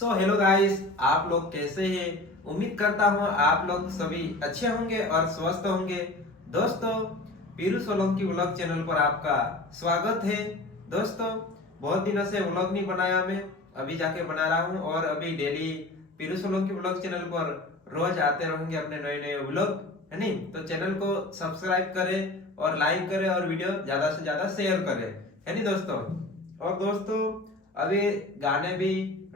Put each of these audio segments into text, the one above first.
So hello guys, आप लोग कैसे हैं? उम्मीद करता हूँ आप लोग सभी अच्छे होंगे और स्वस्थ होंगे। दोस्तों, पीरू सोलंकी व्लॉग चैनल पर आपका स्वागत है। दोस्तों, बहुत दिनों से व्लॉग नहीं बनाया, मैं अभी जाके बना रहा हूँ और अभी डेली पीरू सोलंकी व्लॉग चैनल पर रोज आते रहेंगे अपने नए नए व्लॉग, है नहीं? तो चैनल को सब्सक्राइब करें और लाइक करें और वीडियो ज्यादा से ज्यादा शेयर करें, है नहीं दोस्तों? और दोस्तों, अभी गाने भी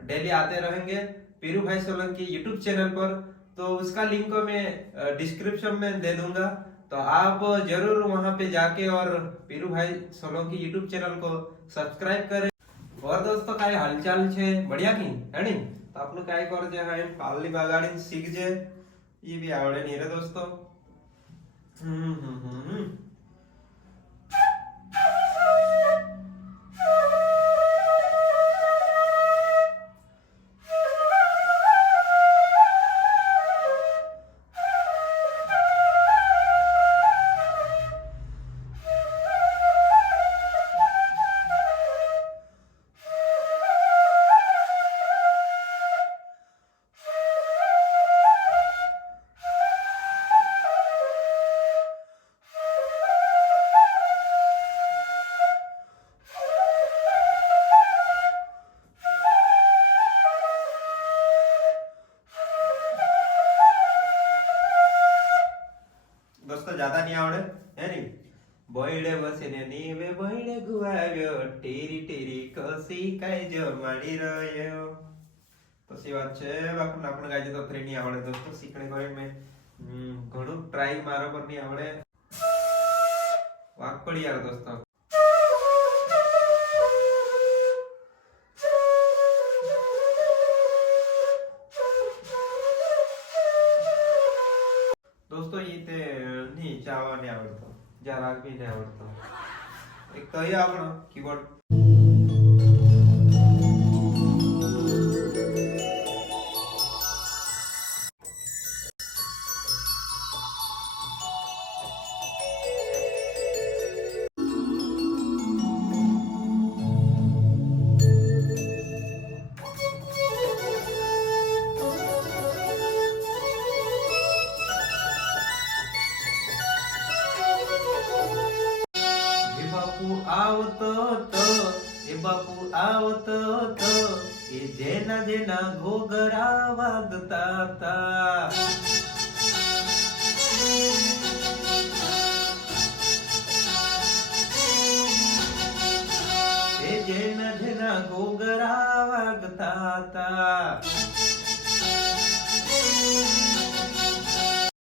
डेली आते रहेंगे पीरू भाई सोलंकी यूट्यूब चैनल पर, तो उसका लिंक को मैं डिस्क्रिप्शन में दे दूंगा। तो आप जरूर वहां पे जाके और पीरू भाई सोलंकी यूट्यूब चैनल को सब्सक्राइब करें। और दोस्तों, काय हालचाल છે? बढ़िया की है नहीं? तो आपने काय कर जे है पालनी बागाड़ी सीख जे, ये भी आवड़े नहीं रे दोस्तों। हम्म। दोस्तों, ज्यादा नहीं आवड़े, है नहीं? બોયડે વસીને નીવે બોયડે ગુવાવ્યો ટેરી ટેરી કસી કાય જો માડી રહ્યો। પછી વાત છે બાપુ આપણે ગાજે તો ફરી નહીં આવડે દોસ્તો, શીખણે કરી મેં ઘણું ટ્રાય મારા પર નહીં આવડે, વાક પડી યાર દોસ્તો। दोस्तों, ये ते नहीं चावा नहीं आवड़तो, जा राग भी नहीं आवड़तो। एक तो ये આપણો કીબોર્ડ। બાપુ આવતો તો એ બાપુ આવતો તો એ જેના જેના ઘોઘરા વાગતા તા। એ જેના જેના ઘોઘરા વાગતા તા।